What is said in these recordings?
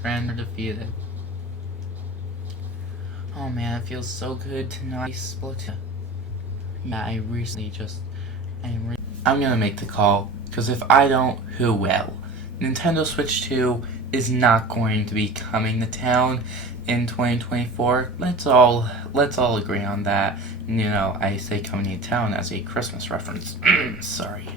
Grand defeated. Oh man, it feels so good to not be Splatoon. Yeah, I'm gonna make the call, because if I don't, who will? Nintendo Switch 2 is not going to be coming to town in 2024. Let's all agree on that. You know, I say coming to town as a Christmas reference. Sorry.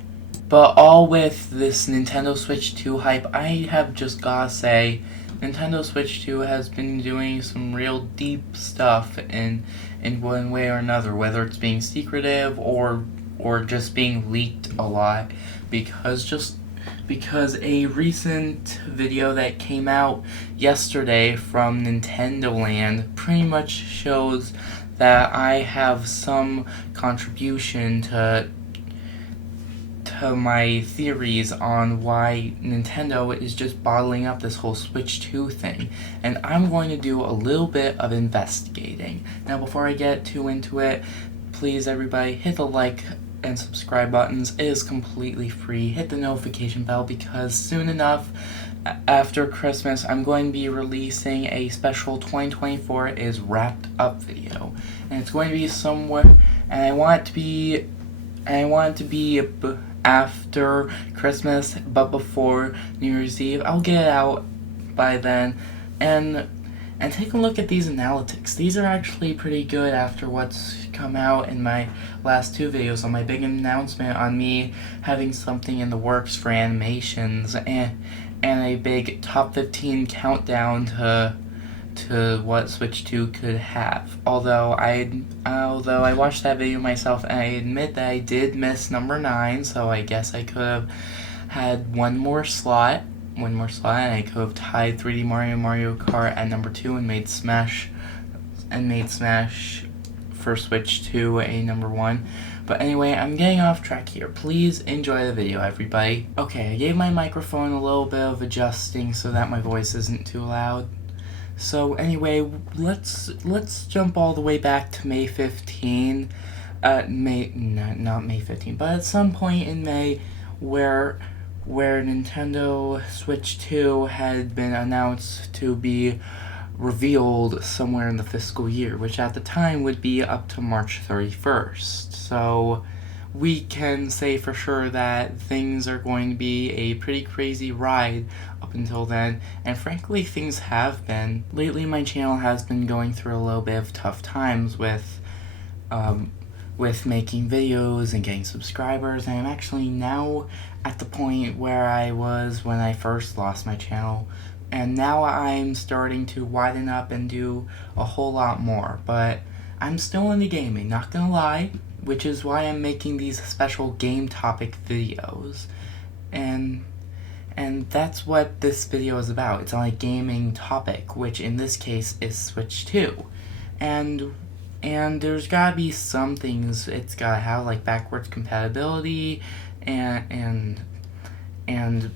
But all with this Nintendo Switch 2 hype, I have just gotta say, Nintendo Switch 2 has been doing some real deep stuff in one way or another, whether it's being secretive or just being leaked a lot, because a recent video that came out yesterday from Nintendo Land pretty much shows that I have some contribution to my theories on why Nintendo is just bottling up this whole Switch 2 thing, and I'm going to do a little bit of investigating. Now, before I get too into it, please everybody hit the like and subscribe buttons. It is completely free. Hit the notification bell, because soon enough, after Christmas, I'm going to be releasing a special 2024 is wrapped up video, and it's going to be somewhere, and I want it to be after Christmas, but before New Year's Eve. I'll get it out by then, and take a look at these analytics. These are actually pretty good after what's come out in my last two videos on my big announcement on me having something in the works for animations, and a big top 15 countdown to what Switch 2 could have. Although I watched that video myself, and I admit that I did miss number 9, so I guess I could have had one more slot, and I could have tied 3D Mario Kart at number 2 and made Smash for Switch 2 a number 1. But anyway, I'm getting off track here. Please enjoy the video, everybody. Okay, I gave my microphone a little bit of adjusting so that my voice isn't too loud. So anyway, let's jump all the way back to May 15. Not May 15, but at some point in May, where Nintendo Switch 2 had been announced to be revealed somewhere in the fiscal year, which at the time would be up to March 31st. So we can say for sure that things are going to be a pretty crazy ride up until then, and frankly things have been. Lately my channel has been going through a little bit of tough times with making videos and getting subscribers, and I'm actually now at the point where I was when I first lost my channel, and now I'm starting to widen up and do a whole lot more, but I'm still into gaming, not gonna lie, which is why I'm making these special game topic videos, and that's what this video is about. It's on a gaming topic, which in this case is Switch 2, and there's gotta be some things it's gotta have, like backwards compatibility, and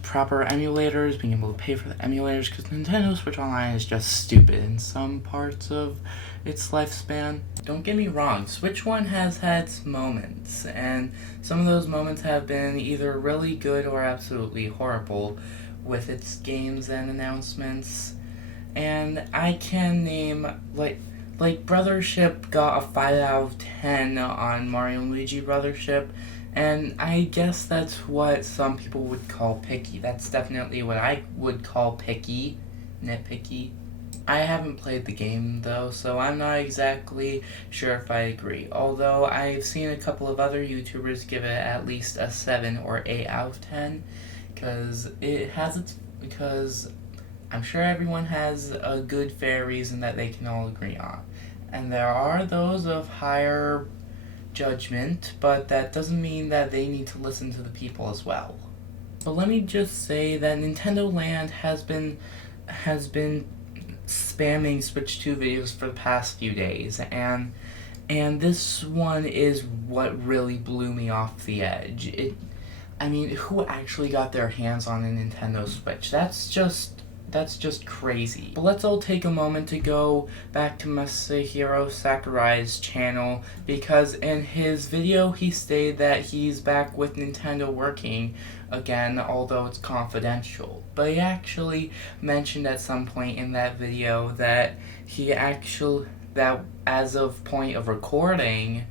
proper emulators, being able to pay for the emulators, because Nintendo Switch Online is just stupid in some parts of its lifespan. Don't get me wrong, Switch 1 has had some moments, and some of those moments have been either really good or absolutely horrible with its games and announcements, and I can name, like Brothership got a 5 out of 10 on Mario and Luigi Brothership, and I guess that's what some people would call picky. That's definitely what I would call picky, nitpicky. I haven't played the game though, so I'm not exactly sure if I agree. Although I've seen a couple of other YouTubers give it at least a 7 or 8 out of 10, because I'm sure everyone has a good fair reason that they can all agree on. And there are those of higher judgment, but that doesn't mean that they need to listen to the people as well. But let me just say that Nintendo Land has been spamming Switch 2 videos for the past few days, and this one is what really blew me off the edge. I mean, who actually got their hands on a Nintendo Switch? That's just That's just crazy. But let's all take a moment to go back to Masahiro Sakurai's channel, because in his video he stated that he's back with Nintendo working again, although it's confidential. But he actually mentioned at some point in that video that that as of point of recording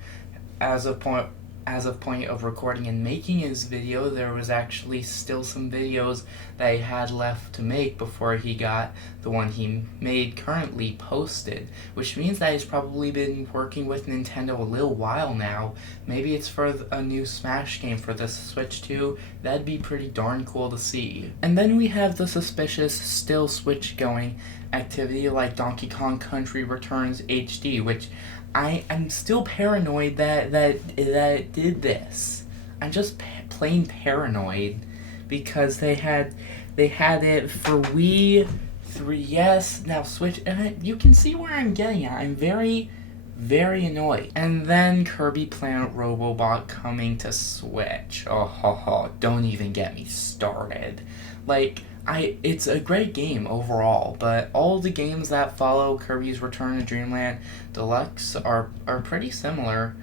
and making his video, there was actually still some videos that he had left to make before he got the one he made currently posted, which means that he's probably been working with Nintendo a little while now. Maybe it's for a new Smash game for the Switch 2. That'd be pretty darn cool to see. And then we have the suspicious still Switch going activity like Donkey Kong Country Returns HD, which I'm still paranoid that it did this. I'm just plain paranoid because they had it for Wii, 3DS, now Switch, and you can see where I'm getting at. I'm very, very annoyed. And then Kirby Planet Robobot coming to Switch. Oh, ho, ho, don't even get me started. Like, it's a great game overall, but all the games that follow Kirby's Return to Dreamland Deluxe are pretty similar,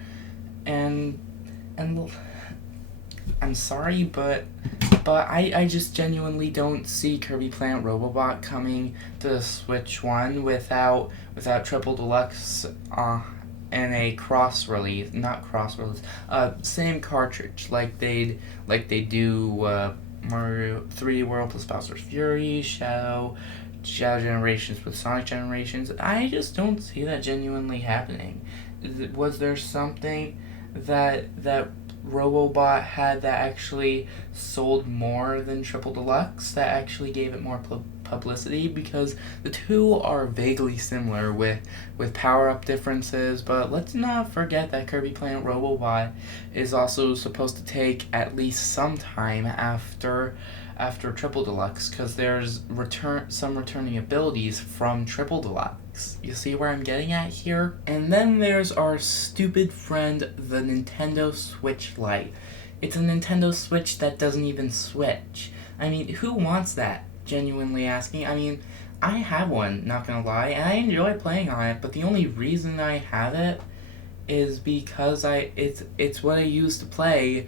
and I'm sorry, but I just genuinely don't see Kirby Planet Robobot coming to the Switch 1 without Triple Deluxe and a same cartridge like they do Mario 3D World plus Bowser's Fury, Shadow Generations with Sonic Generations. I just don't see that genuinely happening. Was there something that Robobot had that actually sold more than Triple Deluxe, that actually gave it more publicity? Because the two are vaguely similar with power-up differences, but let's not forget that Kirby Planet Robobot is also supposed to take at least some time after Triple Deluxe, because there's some returning abilities from Triple Deluxe. You see where I'm getting at here? And then there's our stupid friend, the Nintendo Switch Lite. It's a Nintendo Switch that doesn't even switch. I mean, who wants that? Genuinely asking. I mean, I have one, not gonna lie, and I enjoy playing on it, but the only reason I have it is because it's what I use to play.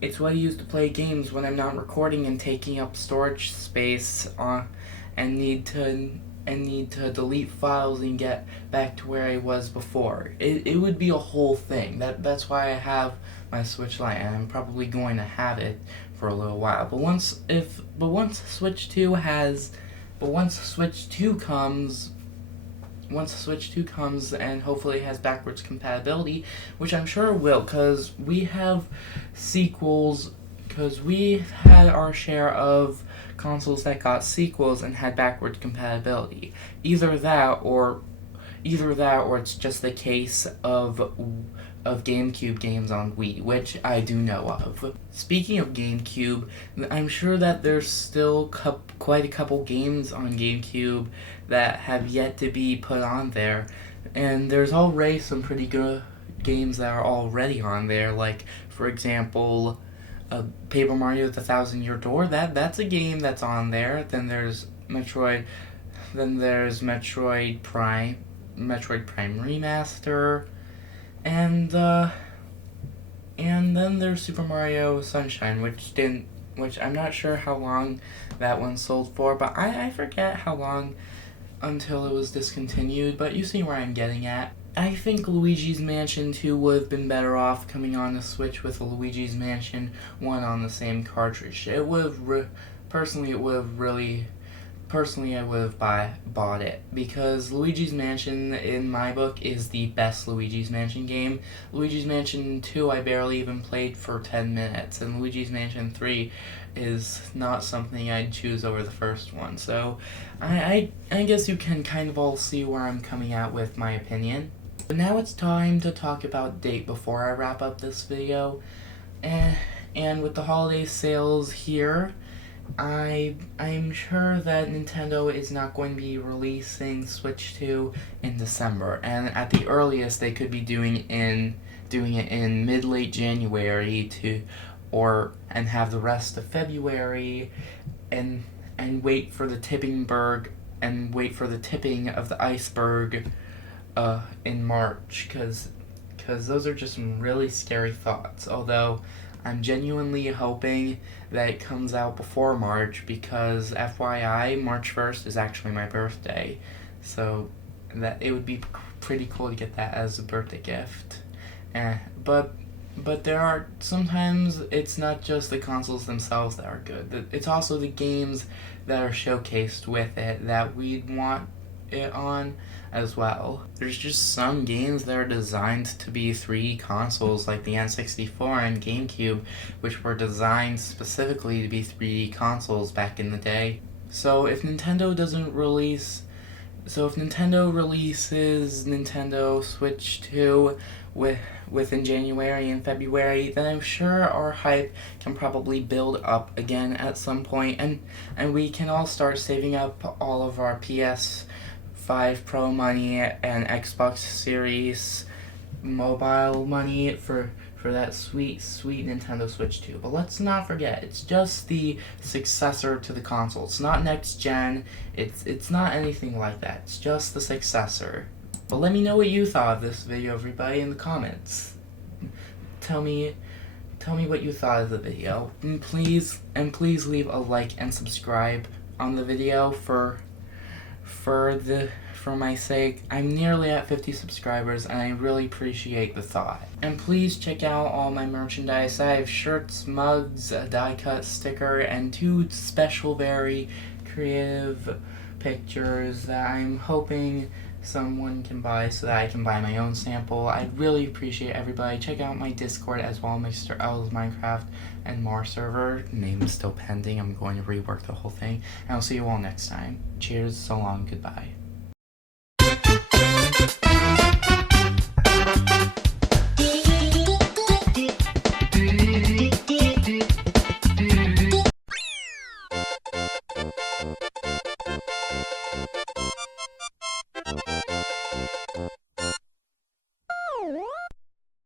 It's what I use to play games when I'm not recording and taking up storage space and need to delete files and get back to where I was before. It would be a whole thing. That's why I have my Switch Lite, and I'm probably going to have it for a little while. But once Switch 2 comes and hopefully has backwards compatibility, which I'm sure it will, because we have sequels, because we had our share of consoles that got sequels and had backwards compatibility. Either that or it's just the case of GameCube games on Wii, which I do know of. Speaking of GameCube, I'm sure that there's still quite a couple games on GameCube that have yet to be put on there, and there's already some pretty good games that are already on there, like, for example, Paper Mario: The Thousand Year Door. That's a game that's on there. Then there's Metroid Prime Remaster, and then there's Super Mario Sunshine, which I'm not sure how long that one sold for, but I forget how long until it was discontinued, but you see where I'm getting at. I think Luigi's Mansion 2 would have been better off coming on the Switch with a Luigi's Mansion 1 on the same cartridge. It would have, personally, I would have bought it, because Luigi's Mansion, in my book, is the best Luigi's Mansion game. Luigi's Mansion 2 I barely even played for 10 minutes, and Luigi's Mansion 3 is not something I'd choose over the first one. So I guess you can kind of all see where I'm coming at with my opinion. But now it's time to talk about date before I wrap up this video. And with the holiday sales here, I'm sure that Nintendo is not going to be releasing Switch 2 in December, and at the earliest they could be doing it in mid-late January and have the rest of February and wait for the tipping of the iceberg in March, because those are just some really scary thoughts. Although I'm genuinely hoping that it comes out before March, because FYI, March 1st is actually my birthday, so that it would be pretty cool to get that as a birthday gift. But there are sometimes it's not just the consoles themselves that are good. It's also the games that are showcased with it that we'd want it on as well. There's just some games that are designed to be 3D consoles, like the N64 and GameCube, which were designed specifically to be 3D consoles back in the day. So if Nintendo releases Nintendo Switch 2 within January and February, then I'm sure our hype can probably build up again at some point, and we can all start saving up all of our PS5 Pro money and Xbox Series mobile money for that sweet Nintendo Switch 2. But let's not forget, it's just the successor to the console. It's not next gen, it's not anything like that. It's just the successor. But let me know what you thought of this video, everybody, in the comments. Tell me what you thought of the video. And please leave a like and subscribe on the video for my sake. I'm nearly at 50 subscribers, and I really appreciate the thought. And please check out all my merchandise. I have shirts, mugs, a die-cut sticker, and 2 special, very creative pictures that I'm hoping someone can buy so that I can buy my own sample. I'd really appreciate everybody. Check out my Discord as well, Mr.L's Minecraft and more server. Name is still pending. I'm going to rework the whole thing. And I'll see you all next time. Cheers, so long, goodbye.